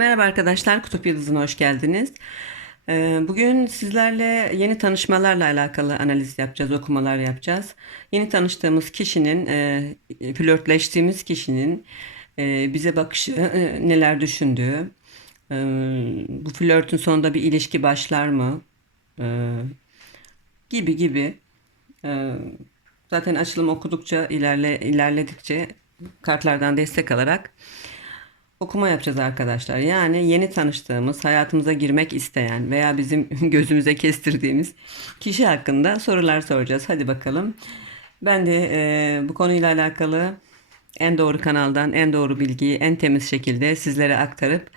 Merhaba arkadaşlar, Kutup Yıldızı'na hoş geldiniz. Ee, Bugün sizlerle yeni tanışmalarla alakalı analiz yapacağız, okumalar yapacağız. Yeni tanıştığımız kişinin, e, flörtleştiğimiz kişinin e, bize bakışı, e, neler düşündüğü, bu flörtün sonunda bir ilişki başlar mı, gibi gibi. Zaten açılım okudukça, ilerle, ilerledikçe kartlardan destek alarak okuma yapacağız arkadaşlar. Yani yeni tanıştığımız, hayatımıza girmek isteyen veya bizim gözümüze kestirdiğimiz kişi hakkında sorular soracağız. Hadi bakalım. Ben de e, bu konuyla alakalı en doğru kanaldan en doğru bilgiyi en temiz şekilde sizlere aktarıp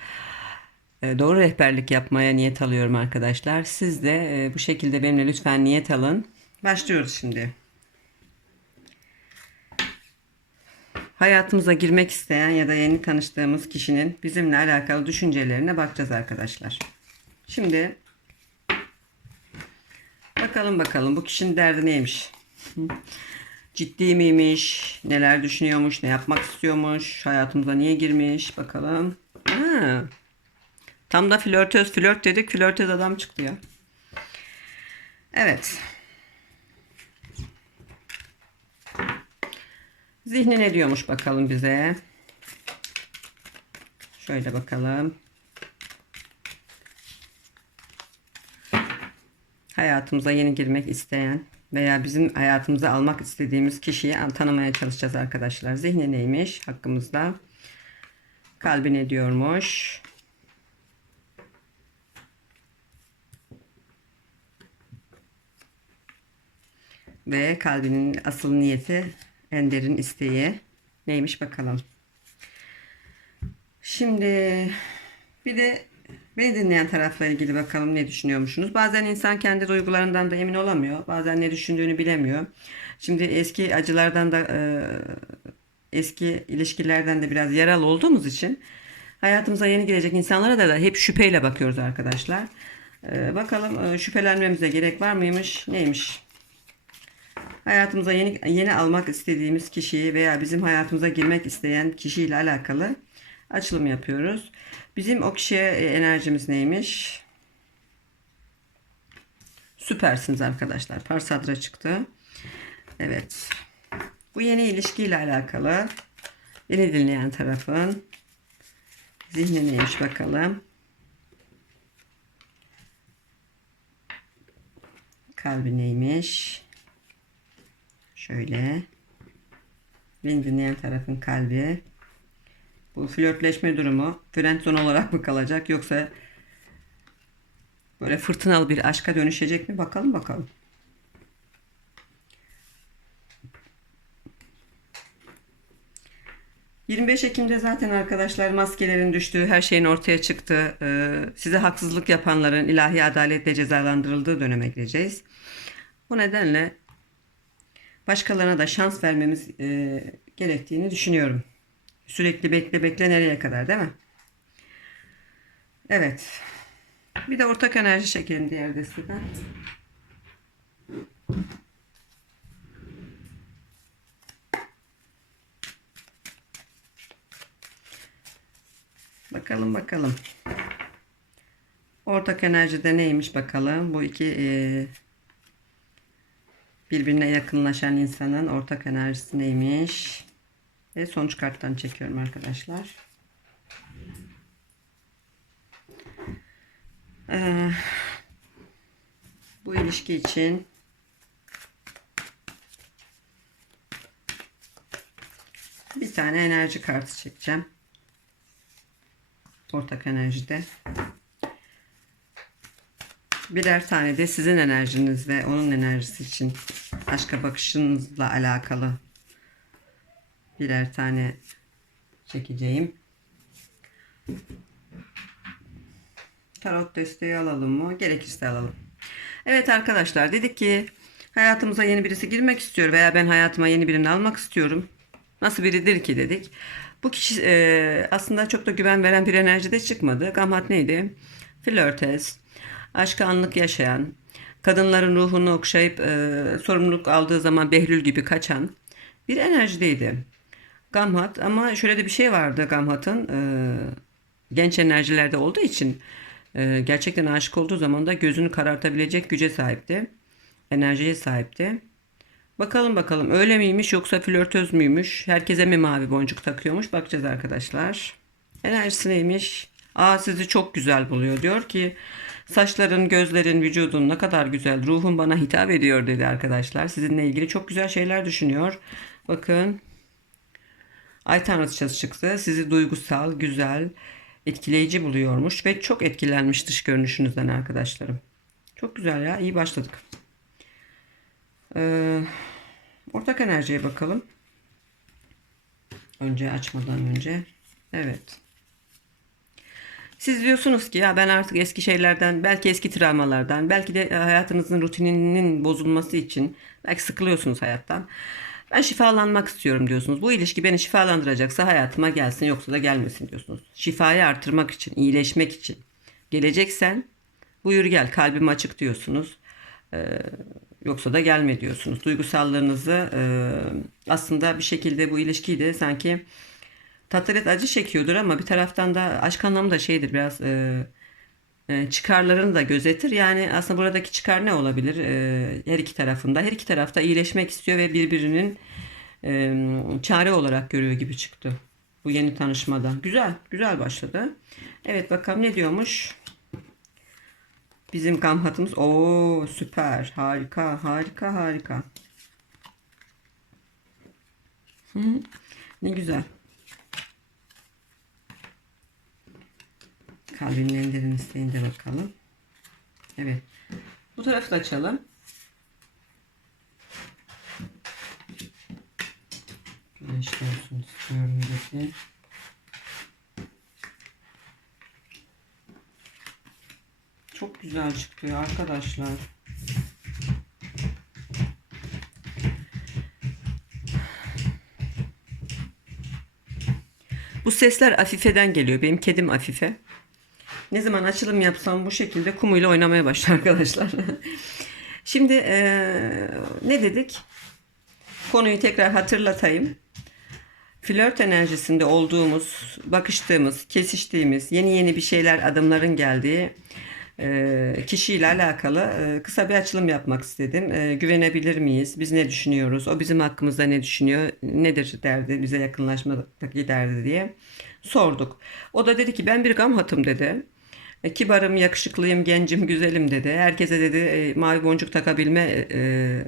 e, doğru rehberlik yapmaya niyet alıyorum arkadaşlar. Siz de e, bu şekilde benimle lütfen niyet alın. Başlıyoruz şimdi. Hayatımıza girmek isteyen ya da yeni tanıştığımız kişinin bizimle alakalı düşüncelerine bakacağız arkadaşlar. Şimdi bakalım bakalım bu kişinin derdi neymiş? Ciddi miymiş? Neler düşünüyormuş? Ne yapmak istiyormuş? Hayatımıza niye girmiş? Bakalım. Ha. Tam da flörtöz flört dedik. Flörtöz adam çıktı ya. Evet. Zihni ne diyormuş bakalım bize. Şöyle bakalım. Hayatımıza yeni girmek isteyen veya bizim hayatımıza almak istediğimiz kişiyi tanımaya çalışacağız arkadaşlar. Zihni neymiş hakkımızda? Kalbi ne diyormuş? Ve kalbinin asıl niyeti en derin isteği neymiş bakalım. Şimdi bir de beni dinleyen tarafla ilgili bakalım ne düşünüyormuşsunuz. Bazen insan kendi duygularından da emin olamıyor. Bazen ne düşündüğünü bilemiyor. Şimdi eski acılardan da e, eski ilişkilerden de biraz yaralı olduğumuz için hayatımıza yeni gelecek insanlara da, da hep şüpheyle bakıyoruz arkadaşlar. E, bakalım e, şüphelenmemize gerek var mıymış? Neymiş? Hayatımıza yeni yeni almak istediğimiz kişiyi veya bizim hayatımıza girmek isteyen kişiyle alakalı açılım yapıyoruz. Bizim o kişiye e, enerjimiz neymiş? Süpersiniz arkadaşlar. Parsadra çıktı. Evet. Bu yeni ilişkiyle alakalı beni dinleyen tarafın zihni neymiş bakalım. Kalbi neymiş? Şöyle. Beni dinleyen tarafın kalbi. Bu flörtleşme durumu friendzone olarak mı kalacak yoksa böyle fırtınalı bir aşka dönüşecek mi? Bakalım bakalım. ...25 Ekim'de zaten arkadaşlar maskelerin düştüğü, her şeyin ortaya çıktığı, size haksızlık yapanların ilahi adaletle cezalandırıldığı döneme gireceğiz. Bu nedenle başkalarına da şans vermemiz e, gerektiğini düşünüyorum. Sürekli bekle bekle nereye kadar değil mi? Evet. Bir de ortak enerji çekelim diğer desteden. Bakalım bakalım. Ortak enerjide neymiş bakalım. Bu iki e, birbirine yakınlaşan insanın ortak enerjisi neymiş? Ve sonuç karttan çekiyorum arkadaşlar. Ee, bu ilişki için bir tane enerji kartı çekeceğim. Ortak enerjide birer tane de sizin enerjiniz ve onun enerjisi için aşka bakışınızla alakalı birer tane çekeceğim. Tarot desteği alalım mı? Gerekirse alalım. Evet arkadaşlar dedik ki hayatımıza yeni birisi girmek istiyor veya ben hayatıma yeni birini almak istiyorum. Nasıl biridir ki dedik. Bu kişi e, aslında çok da güven veren bir enerjide çıkmadı. Gamhat neydi? Flörtes, aşkı anlık yaşayan, kadınların ruhunu okşayıp e, sorumluluk aldığı zaman Behlül gibi kaçan bir enerjideydi. Gamhat ama şöyle de bir şey vardı Gamhat'ın. E, genç enerjilerde olduğu için e, gerçekten aşık olduğu zaman da gözünü karartabilecek güce sahipti. Enerjiye sahipti. Bakalım bakalım öyle miymiş yoksa flörtöz müymüş? Herkese mi mavi boncuk takıyormuş? Bakacağız arkadaşlar. Enerjisi neymiş? Aa sizi çok güzel buluyor. Diyor ki saçların, gözlerin, vücudun ne kadar güzel. Ruhun bana hitap ediyor dedi arkadaşlar. Sizinle ilgili çok güzel şeyler düşünüyor. Bakın. Ay tanrıçası çıktı. Sizi duygusal, güzel, etkileyici buluyormuş ve çok etkilenmiş dış görünüşünüzden arkadaşlarım. Çok güzel ya. iyi başladık. Ee, ortak enerjiye bakalım. Önce açmadan önce. Evet. Siz diyorsunuz ki ya ben artık eski şeylerden, belki eski travmalardan, belki de hayatınızın rutininin bozulması için belki sıkılıyorsunuz hayattan. Ben şifalanmak istiyorum diyorsunuz. Bu ilişki beni şifalandıracaksa hayatıma gelsin yoksa da gelmesin diyorsunuz. Şifayı artırmak için, iyileşmek için. Geleceksen buyur gel kalbim açık diyorsunuz. Ee, yoksa da gelme diyorsunuz. Duygusallarınızı e, aslında bir şekilde bu ilişkiyi de sanki tatlı acı çekiyordur ama bir taraftan da aşk anlamı da şeydir biraz e, e, çıkarlarını da gözetir. Yani aslında buradaki çıkar ne olabilir? E, her iki tarafında. Her iki tarafta iyileşmek istiyor ve birbirinin e, çare olarak görüyor gibi çıktı. Bu yeni tanışmada. Güzel, güzel başladı. Evet bakalım ne diyormuş? Bizim gamhatımız. Oo süper. Harika, harika, harika. Hı, ne güzel. Kalbinin en derin isteğinde bakalım. Evet. Bu tarafı da açalım. Güneş olsun istiyorum dedi. Çok güzel çıkıyor arkadaşlar. Bu sesler Afife'den geliyor. Benim kedim Afife. Ne zaman açılım yapsam bu şekilde kumuyla oynamaya başlar arkadaşlar. Şimdi eee, ne dedik? Konuyu tekrar hatırlatayım. Flört enerjisinde olduğumuz, bakıştığımız, kesiştiğimiz, yeni yeni bir şeyler, adımların geldiği kişiyle alakalı kısa bir açılım yapmak istedim. Güvenebilir miyiz? Biz ne düşünüyoruz? O bizim hakkımızda ne düşünüyor? Nedir derdi? Bize yakınlaşmadaki derdi diye sorduk. O da dedi ki ben bir gamhatım dedi. E, Kibarım, yakışıklıyım, gencim, güzelim dedi. Herkese dedi e, mavi boncuk takabilme e,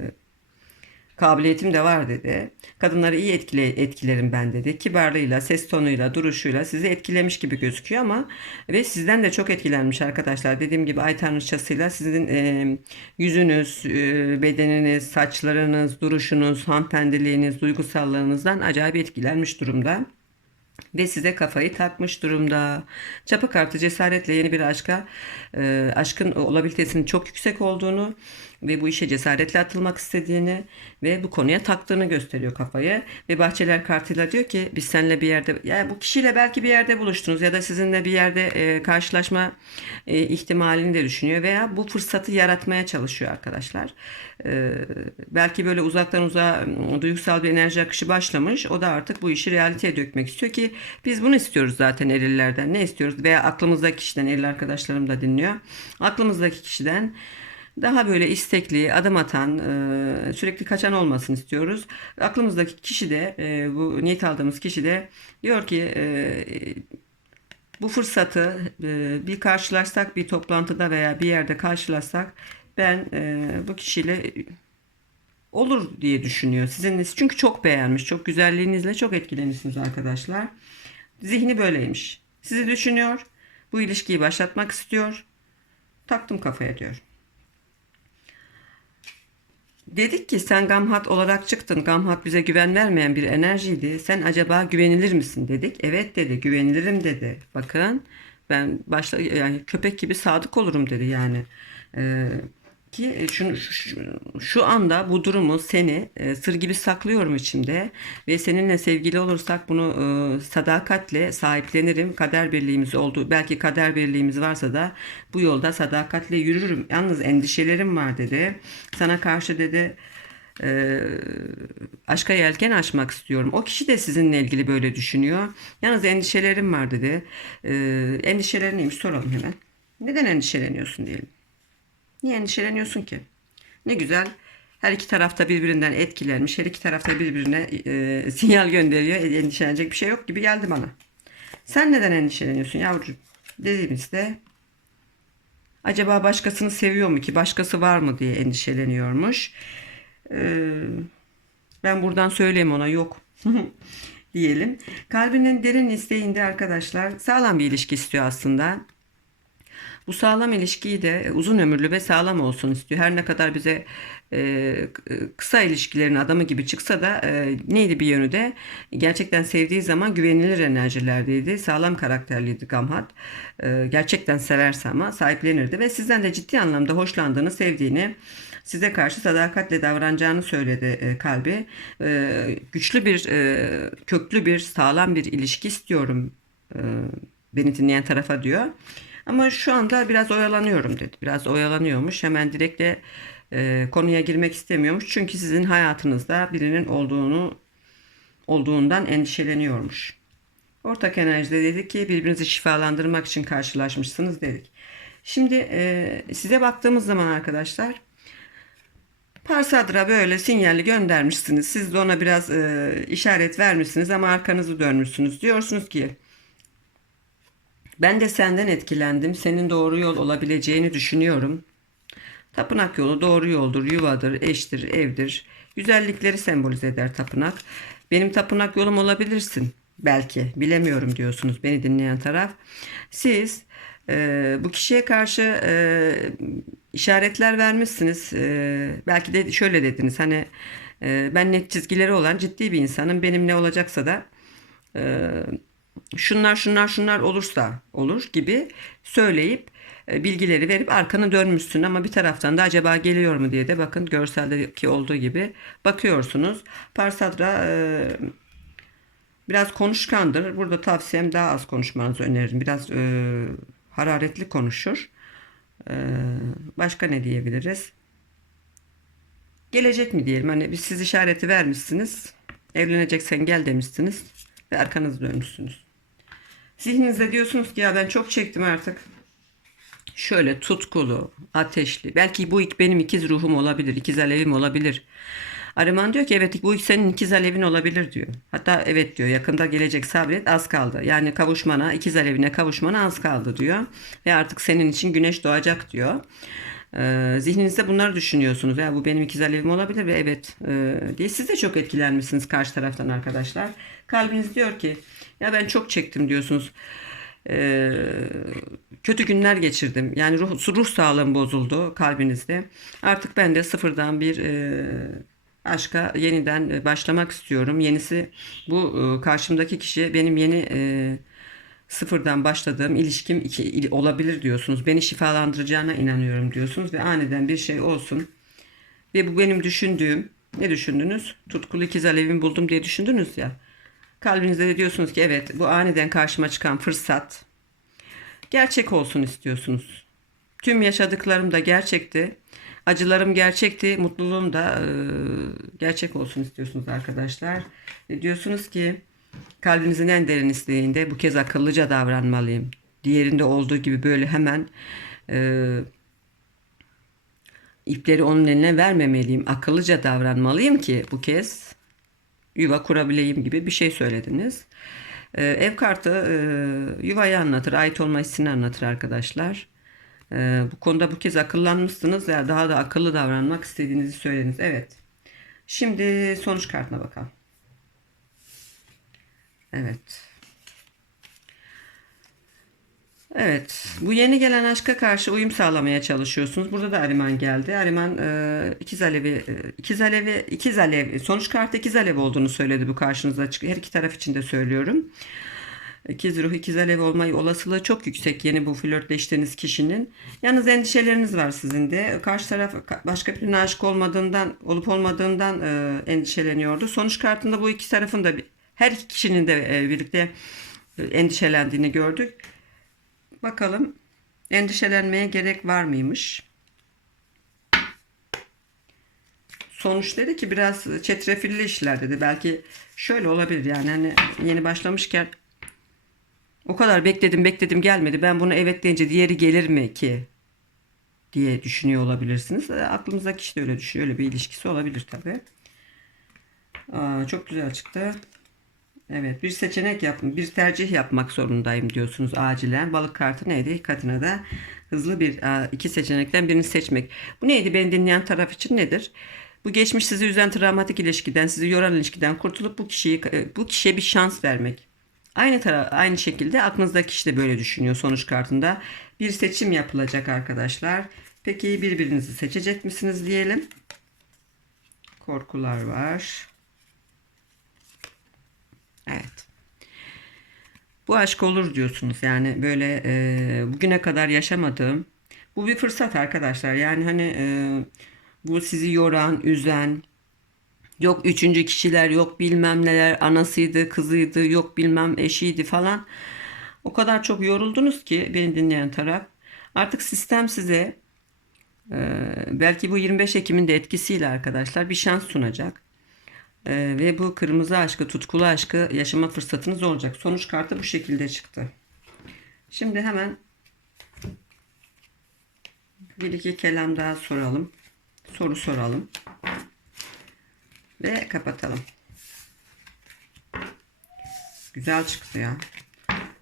kabiliyetim de var dedi. Kadınları iyi etkile, etkilerim ben dedi. Kibarlığıyla, ses tonuyla, duruşuyla sizi etkilemiş gibi gözüküyor ama ve sizden de çok etkilenmiş arkadaşlar. Dediğim gibi ay tanrıçasıyla sizin e, yüzünüz, e, bedeniniz, saçlarınız, duruşunuz, hanımefendiliğiniz, duygusallığınızdan acayip etkilenmiş durumda ve size kafayı takmış durumda. Çapa kartı cesaretle yeni bir aşka, e, aşkın olabilitesinin çok yüksek olduğunu ve bu işe cesaretle atılmak istediğini ve bu konuya taktığını gösteriyor kafayı. Ve bahçeler kartıyla diyor ki biz seninle bir yerde, ya bu kişiyle belki bir yerde buluştunuz ya da sizinle bir yerde e, karşılaşma e, ihtimalini de düşünüyor veya bu fırsatı yaratmaya çalışıyor arkadaşlar. E, belki böyle uzaktan uzağa m, duygusal bir enerji akışı başlamış. O da artık bu işi realiteye dökmek istiyor ki biz bunu istiyoruz zaten erillerden. Ne istiyoruz? Veya aklımızdaki kişiden eril arkadaşlarım da dinliyor. Aklımızdaki kişiden daha böyle istekli, adım atan, e, sürekli kaçan olmasın istiyoruz. Aklımızdaki kişi de, e, bu niyet aldığımız kişi de diyor ki e, bu fırsatı bir karşılaşsak bir toplantıda veya bir yerde karşılaşsak ben bu kişiyle olur diye düşünüyor. Sizin çünkü çok beğenmiş, çok güzelliğinizle çok etkilenmişsiniz arkadaşlar. Zihni böyleymiş. Sizi düşünüyor, bu ilişkiyi başlatmak istiyor. Taktım kafaya diyor. Dedik ki sen Gamhat olarak çıktın. Gamhat bize güven vermeyen bir enerjiydi. Sen acaba güvenilir misin dedik. Evet dedi güvenilirim dedi. Bakın ben başta yani köpek gibi sadık olurum dedi yani. Ee, ki şu, şu, şu anda bu durumu seni e, sır gibi saklıyorum içimde ve seninle sevgili olursak bunu e, sadakatle sahiplenirim. Kader birliğimiz oldu. Belki kader birliğimiz varsa da bu yolda sadakatle yürürüm. Yalnız endişelerim var dedi. Sana karşı dedi e, aşka yelken açmak istiyorum. O kişi de sizinle ilgili böyle düşünüyor. Yalnız endişelerim var dedi. E, endişeleri neymiş soralım hemen. Neden endişeleniyorsun diyelim. Niye endişeleniyorsun ki? Ne güzel. Her iki tarafta birbirinden etkilenmiş. Her iki tarafta birbirine e, sinyal gönderiyor. E, Endişelenecek bir şey yok gibi geldi bana. Sen neden endişeleniyorsun yavrucuğum? Dediğimizde acaba başkasını seviyor mu ki? Başkası var mı diye endişeleniyormuş. Ee, ben buradan söyleyeyim ona yok diyelim. Kalbinin derin isteğinde arkadaşlar sağlam bir ilişki istiyor aslında. Bu sağlam ilişkiyi de uzun ömürlü ve sağlam olsun istiyor. Her ne kadar bize e, kısa ilişkilerin adamı gibi çıksa da e, neydi bir yönü de gerçekten sevdiği zaman güvenilir enerjilerdeydi. Sağlam karakterliydi Gamhat. E, gerçekten severse ama sahiplenirdi ve sizden de ciddi anlamda hoşlandığını, sevdiğini, size karşı sadakatle davranacağını söyledi e, kalbi. E, güçlü bir, e, köklü bir, sağlam bir ilişki istiyorum e, beni dinleyen tarafa diyor. Ama şu anda biraz oyalanıyorum dedi. Biraz oyalanıyormuş. Hemen direkt de e, konuya girmek istemiyormuş. Çünkü sizin hayatınızda birinin olduğunu olduğundan endişeleniyormuş. Ortak enerjide dedik ki birbirinizi şifalandırmak için karşılaşmışsınız dedik. Şimdi e, size baktığımız zaman arkadaşlar Parsadra böyle sinyali göndermişsiniz. Siz de ona biraz e, işaret vermişsiniz ama arkanızı dönmüşsünüz. Diyorsunuz ki ben de senden etkilendim. Senin doğru yol olabileceğini düşünüyorum. Tapınak yolu doğru yoldur, yuvadır, eştir, evdir. Güzellikleri sembolize eder tapınak. Benim tapınak yolum olabilirsin. Belki bilemiyorum diyorsunuz beni dinleyen taraf. Siz e, bu kişiye karşı e, işaretler vermişsiniz. E, belki de şöyle dediniz hani e, ben net çizgileri olan ciddi bir insanım. Benim ne olacaksa da e, şunlar şunlar şunlar olursa olur gibi söyleyip e, bilgileri verip arkanı dönmüşsün ama bir taraftan da acaba geliyor mu diye de bakın görseldeki olduğu gibi bakıyorsunuz. Parsadra e, biraz konuşkandır. Burada tavsiyem daha az konuşmanızı öneririm. Biraz e, hararetli konuşur. E, başka ne diyebiliriz? Gelecek mi diyelim? Hani biz siz işareti vermişsiniz. Evleneceksen gel demişsiniz ve arkanızı dönmüşsünüz. Zihninizde diyorsunuz ki ya ben çok çektim artık. Şöyle tutkulu, ateşli. Belki bu ilk benim ikiz ruhum olabilir, ikiz alevim olabilir. Arıman diyor ki evet bu ilk senin ikiz alevin olabilir diyor. Hatta evet diyor yakında gelecek sabret az kaldı. Yani kavuşmana, ikiz alevine kavuşmana az kaldı diyor. Ve artık senin için güneş doğacak diyor. Ee, zihninizde bunları düşünüyorsunuz. Ya bu benim ikiz alevim olabilir ve evet e, diye siz de çok etkilenmişsiniz karşı taraftan arkadaşlar. Kalbiniz diyor ki ya ben çok çektim diyorsunuz. Ee, kötü günler geçirdim. Yani ruh, ruh sağlığım bozuldu kalbinizde. Artık ben de sıfırdan bir e, aşka yeniden başlamak istiyorum. Yenisi bu e, karşımdaki kişi benim yeni e, sıfırdan başladığım ilişkim iki, il- olabilir diyorsunuz. Beni şifalandıracağına inanıyorum diyorsunuz ve aniden bir şey olsun. Ve bu benim düşündüğüm, ne düşündünüz? Tutkulu ikiz alevimi buldum diye düşündünüz ya. Kalbinizde de diyorsunuz ki evet bu aniden karşıma çıkan fırsat gerçek olsun istiyorsunuz. Tüm yaşadıklarım da gerçekti. Acılarım gerçekti, mutluluğum da e, gerçek olsun istiyorsunuz arkadaşlar. Ve diyorsunuz ki kalbinizin en derin isteğinde bu kez akıllıca davranmalıyım. Diğerinde olduğu gibi böyle hemen e, ipleri onun eline vermemeliyim. Akıllıca davranmalıyım ki bu kez yuva kurabileyim gibi bir şey söylediniz. Ee, ev kartı e, yuvayı anlatır, ait olma hissini anlatır arkadaşlar. Ee, bu konuda bu kez akıllanmışsınız ya daha da akıllı davranmak istediğinizi söylediniz. Evet. Şimdi sonuç kartına bakalım. Evet. Evet, bu yeni gelen aşka karşı uyum sağlamaya çalışıyorsunuz. Burada da Ariman geldi. Ariman e, ikiz alevi, e, ikiz alevi, ikiz alev, sonuç kartı ikiz alev olduğunu söyledi bu karşınıza çık. Her iki taraf için de söylüyorum. İkiz ruh, ikiz alev olmayı olasılığı çok yüksek yeni bu flörtleştiğiniz kişinin. Yalnız endişeleriniz var sizin de. Karşı taraf başka birine aşık olmadığından, olup olmadığından e, endişeleniyordu. Sonuç kartında bu iki tarafın da her iki kişinin de e, birlikte e, endişelendiğini gördük. Bakalım endişelenmeye gerek var mıymış? sonuç dedi ki biraz çetrefilli işler dedi. Belki şöyle olabilir yani hani yeni başlamışken o kadar bekledim bekledim gelmedi. Ben bunu evet deyince diğeri gelir mi ki diye düşünüyor olabilirsiniz. E, aklımızdaki kişi de öyle düşünüyor. Öyle bir ilişkisi olabilir tabii. Aa, çok güzel çıktı. Evet bir seçenek yapın. Bir tercih yapmak zorundayım diyorsunuz acilen. Balık kartı neydi? Katına da hızlı bir iki seçenekten birini seçmek. Bu neydi? Beni dinleyen taraf için nedir? Bu geçmiş sizi üzen travmatik ilişkiden, sizi yoran ilişkiden kurtulup bu kişiyi e, bu kişiye bir şans vermek. Aynı taraf, aynı şekilde aklınızdaki kişi de böyle düşünüyor sonuç kartında. Bir seçim yapılacak arkadaşlar. Peki birbirinizi seçecek misiniz diyelim. Korkular var. Evet. Bu aşk olur diyorsunuz. Yani böyle e, bugüne kadar yaşamadığım bu bir fırsat arkadaşlar. Yani hani e, bu sizi yoran, üzen, yok üçüncü kişiler, yok bilmem neler, anasıydı, kızıydı, yok bilmem eşiydi falan. O kadar çok yoruldunuz ki beni dinleyen taraf. Artık sistem size e, belki bu 25 Ekim'in de etkisiyle arkadaşlar bir şans sunacak. Ee, ve bu kırmızı aşkı, tutkulu aşkı yaşama fırsatınız olacak. Sonuç kartı bu şekilde çıktı. Şimdi hemen bir iki kelam daha soralım. Soru soralım. Ve kapatalım. Güzel çıktı ya.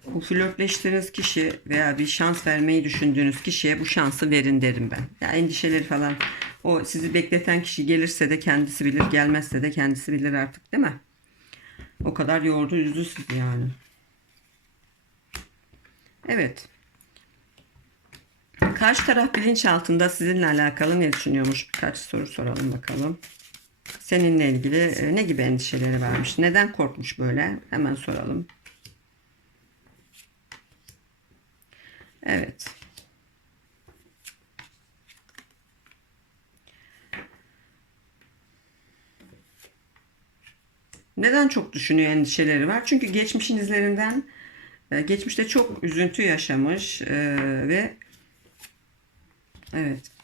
Bu flörtleştiğiniz kişi veya bir şans vermeyi düşündüğünüz kişiye bu şansı verin derim ben. Ya endişeleri falan o sizi bekleten kişi gelirse de kendisi bilir, gelmezse de kendisi bilir artık değil mi? O kadar yordu yüzü sizi yani. Evet. Karşı taraf bilinçaltında sizinle alakalı ne düşünüyormuş? Birkaç soru soralım bakalım. Seninle ilgili e, ne gibi endişeleri varmış? Neden korkmuş böyle? Hemen soralım. Evet. Neden çok düşünüyor, endişeleri var? Çünkü geçmişin izlerinden e, geçmişte çok üzüntü yaşamış e, ve evet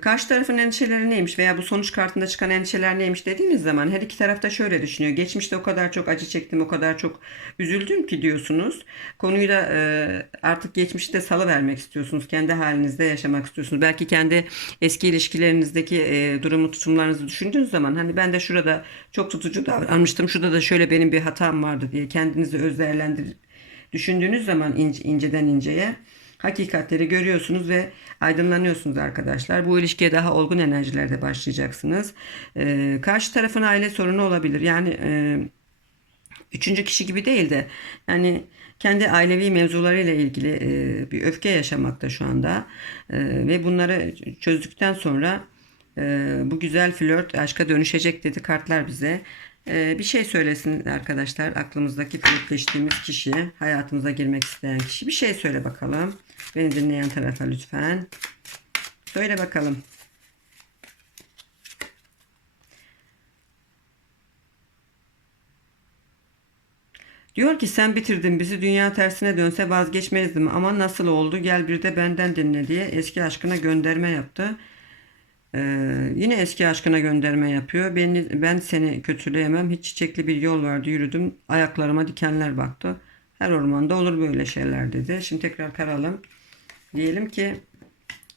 Karşı tarafın endişeleri neymiş veya bu sonuç kartında çıkan endişeler neymiş dediğimiz zaman her iki tarafta şöyle düşünüyor. Geçmişte o kadar çok acı çektim, o kadar çok üzüldüm ki diyorsunuz. Konuyu da e, artık geçmişte salı vermek istiyorsunuz. Kendi halinizde yaşamak istiyorsunuz. Belki kendi eski ilişkilerinizdeki e, durumu, tutumlarınızı düşündüğünüz zaman hani ben de şurada çok tutucu davranmıştım. Şurada da şöyle benim bir hatam vardı diye kendinizi öz değerlendir düşündüğünüz zaman ince, inceden inceye hakikatleri görüyorsunuz ve aydınlanıyorsunuz arkadaşlar. Bu ilişkiye daha olgun enerjilerde başlayacaksınız. Ee, karşı tarafın aile sorunu olabilir. Yani e, üçüncü kişi gibi değil de yani kendi ailevi mevzularıyla ilgili e, bir öfke yaşamakta şu anda e, ve bunları çözdükten sonra e, bu güzel flört aşka dönüşecek dedi kartlar bize. E, bir şey söylesin arkadaşlar aklımızdaki flörtleştiğimiz kişi, hayatımıza girmek isteyen kişi. Bir şey söyle bakalım. Beni dinleyen tarafa lütfen. Söyle bakalım. Diyor ki sen bitirdin bizi dünya tersine dönse vazgeçmezdim ama nasıl oldu gel bir de benden dinle diye eski aşkına gönderme yaptı. Ee, yine eski aşkına gönderme yapıyor. Beni, ben seni kötüleyemem. Hiç çiçekli bir yol vardı yürüdüm. Ayaklarıma dikenler baktı. Her ormanda olur böyle şeyler dedi. Şimdi tekrar karalım. Diyelim ki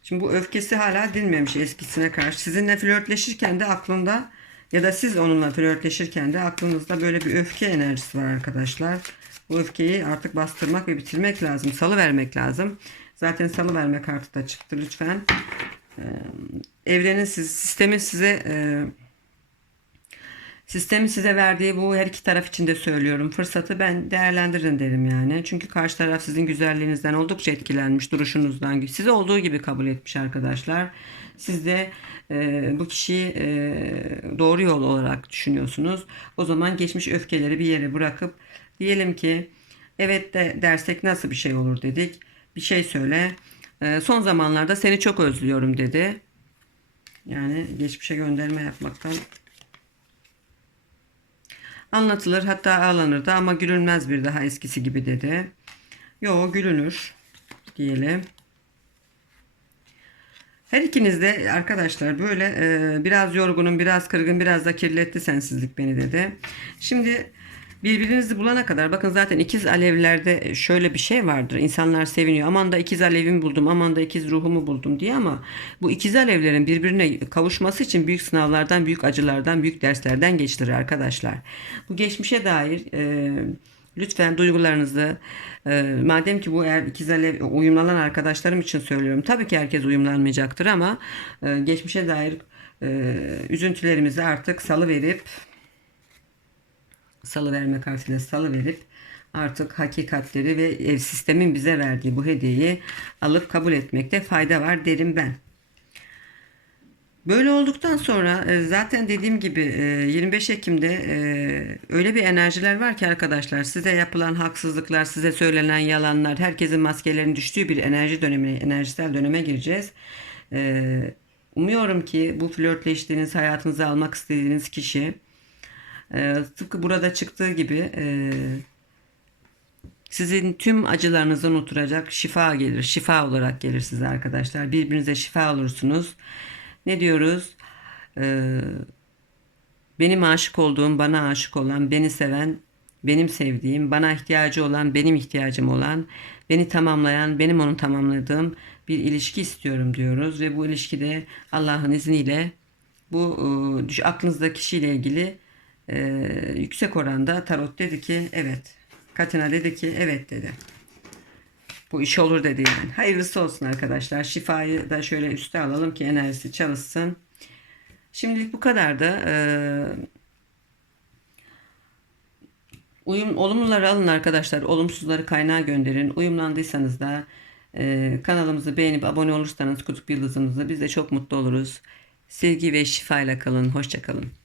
şimdi bu öfkesi hala dinmemiş eskisine karşı. Sizinle flörtleşirken de aklında ya da siz onunla flörtleşirken de aklınızda böyle bir öfke enerjisi var arkadaşlar. Bu öfkeyi artık bastırmak ve bitirmek lazım. Salı vermek lazım. Zaten salı verme kartı da çıktı lütfen. Ee, evrenin siz, sistemin size e, sistemin size verdiği bu her iki taraf için de söylüyorum. Fırsatı ben değerlendirin derim yani. Çünkü karşı taraf sizin güzelliğinizden oldukça etkilenmiş, duruşunuzdan. Sizi olduğu gibi kabul etmiş arkadaşlar. Siz de e, bu kişiyi e, doğru yol olarak düşünüyorsunuz. O zaman geçmiş öfkeleri bir yere bırakıp diyelim ki evet de dersek nasıl bir şey olur dedik. Bir şey söyle. E, son zamanlarda seni çok özlüyorum dedi. Yani geçmişe gönderme yapmaktan anlatılır hatta ağlanır da ama gülünmez bir daha eskisi gibi dedi. Yo gülünür diyelim. Her ikiniz de arkadaşlar böyle e, biraz yorgunum, biraz kırgın, biraz da kirletti sensizlik beni dedi. Şimdi birbirinizi bulana kadar bakın zaten ikiz alevlerde şöyle bir şey vardır. İnsanlar seviniyor. Aman da ikiz alevimi buldum, aman da ikiz ruhumu buldum diye ama bu ikiz alevlerin birbirine kavuşması için büyük sınavlardan, büyük acılardan, büyük derslerden geçtirir arkadaşlar. Bu geçmişe dair e, Lütfen duygularınızı e, madem ki bu eğer ikiz alev uyumlanan arkadaşlarım için söylüyorum. Tabii ki herkes uyumlanmayacaktır ama e, geçmişe dair e, üzüntülerimizi artık salı verip salı verme kartıyla salı verip artık hakikatleri ve e, sistemin bize verdiği bu hediyeyi alıp kabul etmekte fayda var derim ben. Böyle olduktan sonra e, zaten dediğim gibi e, 25 Ekim'de e, öyle bir enerjiler var ki arkadaşlar size yapılan haksızlıklar, size söylenen yalanlar, herkesin maskelerinin düştüğü bir enerji dönemine, enerjisel döneme gireceğiz. E, umuyorum ki bu flörtleştiğiniz, hayatınıza almak istediğiniz kişi e, tıpkı burada çıktığı gibi e, sizin tüm acılarınızı unuturacak şifa gelir. Şifa olarak gelir size arkadaşlar. Birbirinize şifa olursunuz. Ne diyoruz? Ee, benim aşık olduğum, bana aşık olan, beni seven, benim sevdiğim, bana ihtiyacı olan, benim ihtiyacım olan, beni tamamlayan, benim onu tamamladığım bir ilişki istiyorum diyoruz ve bu ilişkide Allah'ın izniyle bu e, aklınızdaki kişiyle ilgili e, yüksek oranda tarot dedi ki evet. Katina dedi ki evet dedi. Bu iş olur dedi yani. Hayırlısı olsun arkadaşlar. Şifayı da şöyle üste alalım ki enerjisi çalışsın. Şimdilik bu kadar da eee, uyum olumluları alın arkadaşlar. Olumsuzları kaynağa gönderin. Uyumlandıysanız da eee, kanalımızı beğenip abone olursanız kutup yıldızınızı biz de çok mutlu oluruz. Sevgi ve şifayla kalın. Hoşça kalın.